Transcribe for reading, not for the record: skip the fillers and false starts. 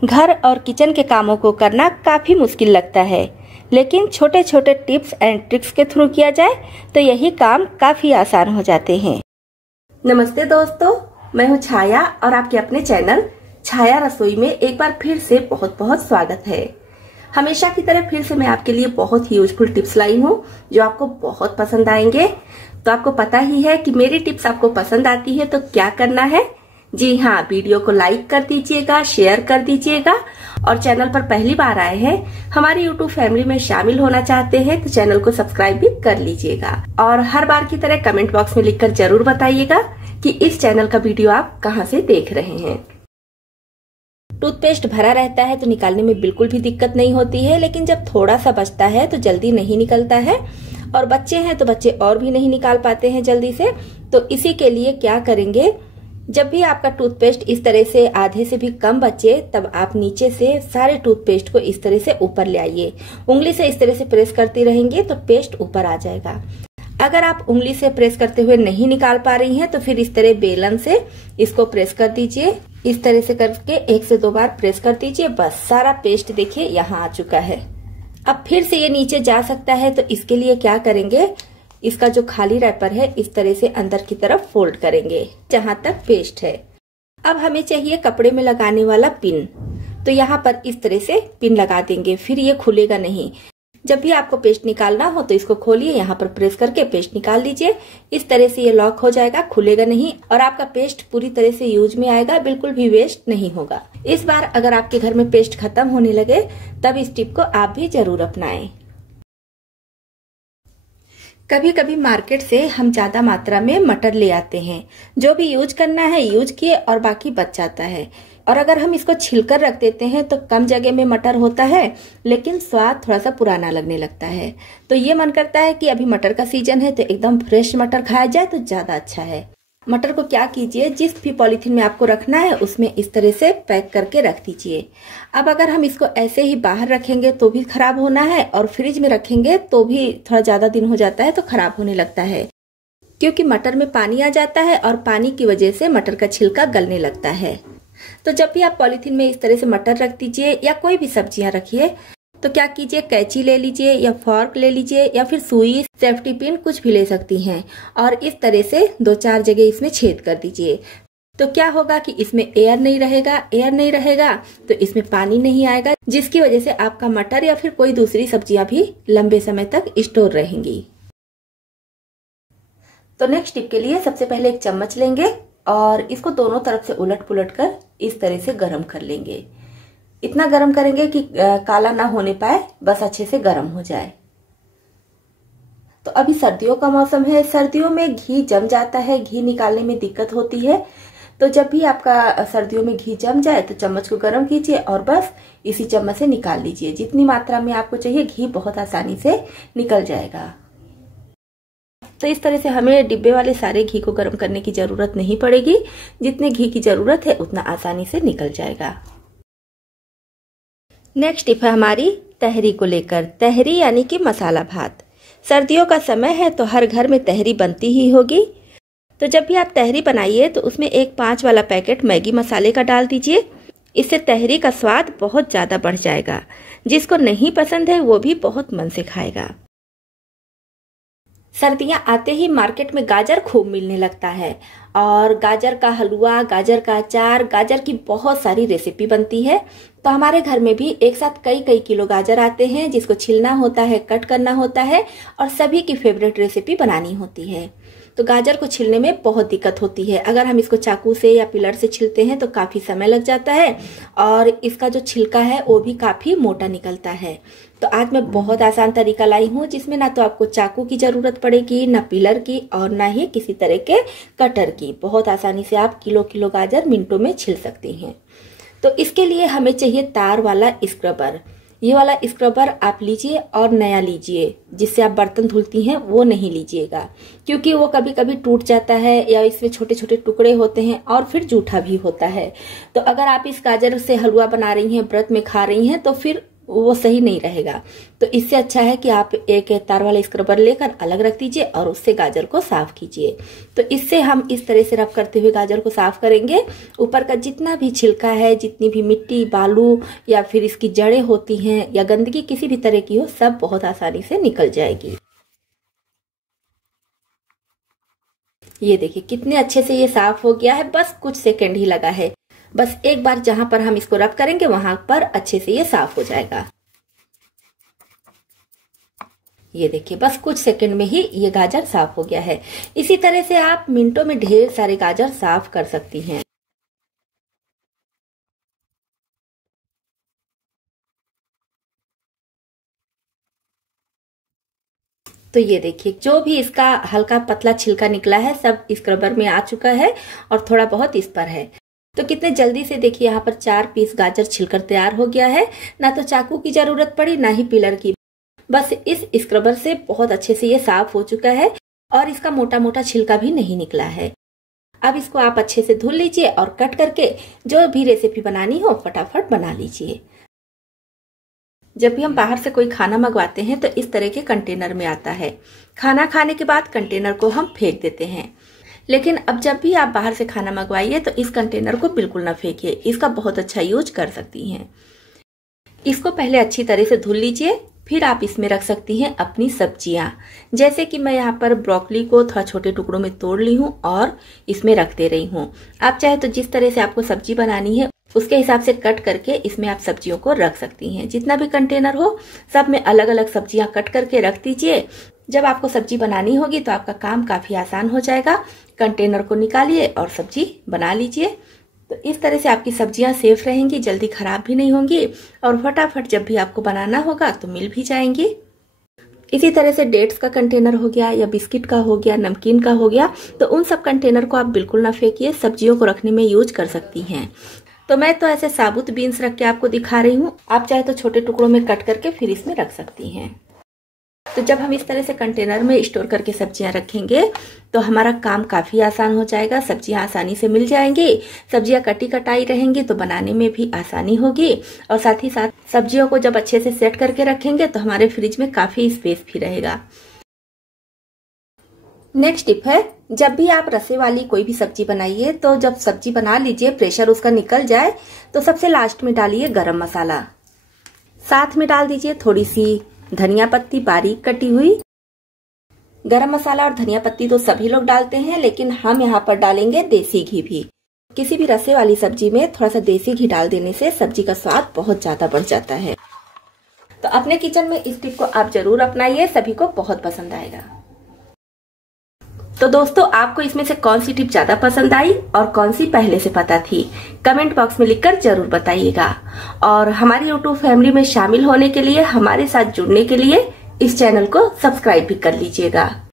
घर और किचन के कामों को करना काफ़ी मुश्किल लगता है, लेकिन छोटे छोटे टिप्स एंड ट्रिक्स के थ्रू किया जाए तो यही काम काफ़ी आसान हो जाते हैं। नमस्ते दोस्तों, मैं हूँ छाया और आपके अपने चैनल छाया रसोई में एक बार फिर से बहुत बहुत स्वागत है। हमेशा की तरह फिर से मैं आपके लिए बहुत ही यूजफुल टिप्स लाई हूँ जो आपको बहुत पसंद आएंगे। तो आपको पता ही है कि मेरी टिप्स आपको पसंद आती है तो क्या करना है। जी हाँ, वीडियो को लाइक कर दीजिएगा, शेयर कर दीजिएगा और चैनल पर पहली बार आए हैं, हमारी यूट्यूब फैमिली में शामिल होना चाहते हैं तो चैनल को सब्सक्राइब भी कर लीजिएगा। और हर बार की तरह कमेंट बॉक्स में लिखकर जरूर बताइएगा कि इस चैनल का वीडियो आप कहाँ से देख रहे हैं। टूथपेस्ट भरा रहता है तो निकालने में बिल्कुल भी दिक्कत नहीं होती है, लेकिन जब थोड़ा सा बचता है तो जल्दी नहीं निकलता है और बच्चे हैं तो बच्चे और भी नहीं निकाल पाते हैं जल्दी से। तो इसी के लिए क्या करेंगे, जब भी आपका टूथपेस्ट इस तरह से आधे से भी कम बचे तब आप नीचे से सारे टूथपेस्ट को इस तरह से ऊपर ले आइए। उंगली से इस तरह से प्रेस करती रहेंगे तो पेस्ट ऊपर आ जाएगा। अगर आप उंगली से प्रेस करते हुए नहीं निकाल पा रही हैं तो फिर इस तरह बेलन से इसको प्रेस कर दीजिए। इस तरह से करके 1 से 2 बार प्रेस कर दीजिए। बस सारा पेस्ट देखिए यहाँ आ चुका है। अब फिर से ये नीचे जा सकता है तो इसके लिए क्या करेंगे, इसका जो खाली रैपर है इस तरह से अंदर की तरफ फोल्ड करेंगे जहां तक पेस्ट है। अब हमें चाहिए कपड़े में लगाने वाला पिन, तो यहाँ पर इस तरह से पिन लगा देंगे, फिर ये खुलेगा नहीं। जब भी आपको पेस्ट निकालना हो तो इसको खोलिए, यहाँ पर प्रेस करके पेस्ट निकाल लीजिए। इस तरह से ये लॉक हो जाएगा, खुलेगा नहीं और आपका पेस्ट पूरी तरह से यूज में आएगा, बिल्कुल भी वेस्ट नहीं होगा। इस बार अगर आपके घर में पेस्ट खत्म होने लगे तब इस टिप को आप भी जरूर अपनाएं। कभी कभी मार्केट से हम ज्यादा मात्रा में मटर ले आते हैं, जो भी यूज करना है यूज किए और बाकी बच जाता है। और अगर हम इसको छिलकर रख देते हैं तो कम जगह में मटर होता है लेकिन स्वाद थोड़ा सा पुराना लगने लगता है। तो ये मन करता है कि अभी मटर का सीजन है तो एकदम फ्रेश मटर खाया जाए तो ज्यादा अच्छा है। मटर को क्या कीजिए, जिस भी पॉलीथीन में आपको रखना है उसमें इस तरह से पैक करके रख दीजिए। अब अगर हम इसको ऐसे ही बाहर रखेंगे तो भी खराब होना है और फ्रिज में रखेंगे तो भी थोड़ा ज्यादा दिन हो जाता है तो खराब होने लगता है, क्योंकि मटर में पानी आ जाता है और पानी की वजह से मटर का छिलका गलने लगता है। तो जब भी आप पॉलीथीन में इस तरह से मटर रख दीजिए या कोई भी सब्जियां रखिए तो क्या कीजिए, कैंची ले लीजिए या फॉर्क ले लीजिए या फिर सुई, सेफ्टी पिन कुछ भी ले सकती हैं और इस तरह से 2-4 जगह इसमें छेद कर दीजिए। तो क्या होगा कि इसमें एयर नहीं रहेगा तो इसमें पानी नहीं आएगा, जिसकी वजह से आपका मटर या फिर कोई दूसरी सब्जियां भी लंबे समय तक स्टोर रहेंगी। तो नेक्स्ट टिप के लिए सबसे पहले एक चम्मच लेंगे और इसको दोनों तरफ से उलट पुलट कर इस तरह से गर्म कर लेंगे। इतना गर्म करेंगे कि काला ना होने पाए, बस अच्छे से गर्म हो जाए। तो अभी सर्दियों का मौसम है, सर्दियों में घी जम जाता है, घी निकालने में दिक्कत होती है। तो जब भी आपका सर्दियों में घी जम जाए तो चम्मच को गर्म कीजिए और बस इसी चम्मच से निकाल लीजिए। जितनी मात्रा में आपको चाहिए घी बहुत आसानी से निकल जाएगा। तो इस तरह से हमें डिब्बे वाले सारे घी को गर्म करने की जरूरत नहीं पड़ेगी, जितने घी की जरूरत है उतना आसानी से निकल जाएगा। नेक्स्ट टिप है हमारी तहरी को लेकर। तहरी यानी कि मसाला भात। सर्दियों का समय है तो हर घर में तहरी बनती ही होगी। तो जब भी आप तहरी बनाइए तो उसमें एक 5 वाला पैकेट मैगी मसाले का डाल दीजिए। इससे तहरी का स्वाद बहुत ज्यादा बढ़ जाएगा। जिसको नहीं पसंद है वो भी बहुत मन से खाएगा। सर्दियां आते ही मार्केट में गाजर खूब मिलने लगता है और गाजर का हलवा, गाजर का अचार, गाजर की बहुत सारी रेसिपी बनती है। तो हमारे घर में भी एक साथ कई किलो गाजर आते हैं, जिसको छिलना होता है, कट करना होता है और सभी की फेवरेट रेसिपी बनानी होती है। तो गाजर को छिलने में बहुत दिक्कत होती है। अगर हम इसको चाकू से या पिलर से छिलते हैं तो काफी समय लग जाता है और इसका जो छिलका है वो भी काफी मोटा निकलता है। तो आज मैं बहुत आसान तरीका लाई हूँ जिसमें ना तो आपको चाकू की जरूरत पड़ेगी, ना पिलर की और ना ही किसी तरह के कटर की। बहुत आसानी से आप किलो गाजर मिनटों में छिल सकती हैं। तो इसके लिए हमें चाहिए तार वाला स्क्रबर। ये वाला स्क्रबर आप लीजिए और नया लीजिए, जिससे आप बर्तन धुलती हैं वो नहीं लीजिएगा, क्योंकि वो कभी कभी टूट जाता है या इसमें छोटे छोटे टुकड़े होते हैं और फिर जूठा भी होता है। तो अगर आप इस गाजर से हलवा बना रही हैं, व्रत में खा रही हैं, तो फिर वो सही नहीं रहेगा। तो इससे अच्छा है कि आप एक तार वाला स्क्रबर लेकर अलग रख दीजिए और उससे गाजर को साफ कीजिए। तो इससे हम इस तरह से रब करते हुए गाजर को साफ करेंगे, ऊपर का जितना भी छिलका है, जितनी भी मिट्टी, बालू या फिर इसकी जड़ें होती हैं या गंदगी किसी भी तरह की हो, सब बहुत आसानी से निकल जाएगी। ये देखिए कितने अच्छे से ये साफ हो गया है, बस कुछ सेकंड ही लगा है। बस एक बार जहां पर हम इसको रब करेंगे वहां पर अच्छे से ये साफ हो जाएगा। ये देखिए बस कुछ सेकंड में ही ये गाजर साफ हो गया है। इसी तरह से आप मिनटों में ढेर सारे गाजर साफ कर सकती हैं। तो ये देखिए जो भी इसका हल्का पतला छिलका निकला है सब स्क्रबर में आ चुका है और थोड़ा बहुत इस पर है। तो कितने जल्दी से देखिए यहाँ पर 4 पीस गाजर छिलकर तैयार हो गया है। ना तो चाकू की जरूरत पड़ी ना ही पिलर की, बस इस स्क्रबर से बहुत अच्छे से ये साफ हो चुका है और इसका मोटा मोटा छिलका भी नहीं निकला है। अब इसको आप अच्छे से धुल लीजिए और कट करके जो भी रेसिपी बनानी हो फटाफट बना लीजिए। जब भी हम बाहर से कोई खाना मंगवाते हैं तो इस तरह के कंटेनर में आता है। खाना खाने के बाद कंटेनर को हम फेंक देते हैं, लेकिन अब जब भी आप बाहर से खाना मंगवाइए तो इस कंटेनर को बिल्कुल ना फेंकिए, इसका बहुत अच्छा यूज कर सकती हैं। इसको पहले अच्छी तरह से धुल लीजिए, फिर आप इसमें रख सकती हैं अपनी सब्जियां। जैसे कि मैं यहाँ पर ब्रोकली को थोड़ा छोटे टुकड़ों में तोड़ ली हूँ और इसमें रख दे रही हूँ। आप चाहे तो जिस तरह से आपको सब्जी बनानी है उसके हिसाब से कट करके इसमें आप सब्जियों को रख सकती हैं। जितना भी कंटेनर हो सब में अलग अलग सब्जियां कट करके रख दीजिए। जब आपको सब्जी बनानी होगी तो आपका काम काफी आसान हो जाएगा। कंटेनर को निकालिए और सब्जी बना लीजिए। तो इस तरह से आपकी सब्जियां सेफ रहेंगी, जल्दी खराब भी नहीं होंगी और फटाफट जब भी आपको बनाना होगा तो मिल भी जाएंगी। इसी तरह से डेट्स का कंटेनर हो गया या बिस्किट का हो गया, नमकीन का हो गया, तो उन सब कंटेनर को आप बिल्कुल ना फेंकिए, सब्जियों को रखने में यूज कर सकती हैं। तो मैं तो ऐसे साबुत बीन्स रख के आपको दिखा रही हूँ, आप चाहे तो छोटे टुकड़ों में कट करके फिर इसमें रख सकती हैं। तो जब हम इस तरह से कंटेनर में स्टोर करके सब्जियां रखेंगे तो हमारा काम काफी आसान हो जाएगा। सब्जियां आसानी से मिल जाएंगी, सब्जियां कटी कटाई रहेंगी तो बनाने में भी आसानी होगी और साथ ही साथ सब्जियों को जब अच्छे से सेट करके रखेंगे तो हमारे फ्रिज में काफी स्पेस भी रहेगा। नेक्स्ट टिप है, जब भी आप रसे वाली कोई भी सब्जी बनाइए तो जब सब्जी बना लीजिए, प्रेशर उसका निकल जाए तो सबसे लास्ट में डालिए गरम मसाला, साथ में डाल दीजिए थोड़ी सी धनिया पत्ती बारीक कटी हुई। गरम मसाला और धनिया पत्ती तो सभी लोग डालते हैं, लेकिन हम यहाँ पर डालेंगे देसी घी भी। किसी भी रसे वाली सब्जी में थोड़ा सा देसी घी डाल देने से सब्जी का स्वाद बहुत ज्यादा बढ़ जाता है। तो अपने किचन में इस टिप को आप जरूर अपनाइए, सभी को बहुत पसंद आएगा। तो दोस्तों, आपको इसमें से कौन सी टिप ज्यादा पसंद आई और कौन सी पहले से पता थी, कमेंट बॉक्स में लिखकर जरूर बताइएगा। और हमारी YouTube फैमिली में शामिल होने के लिए, हमारे साथ जुड़ने के लिए इस चैनल को सब्सक्राइब भी कर लीजिएगा।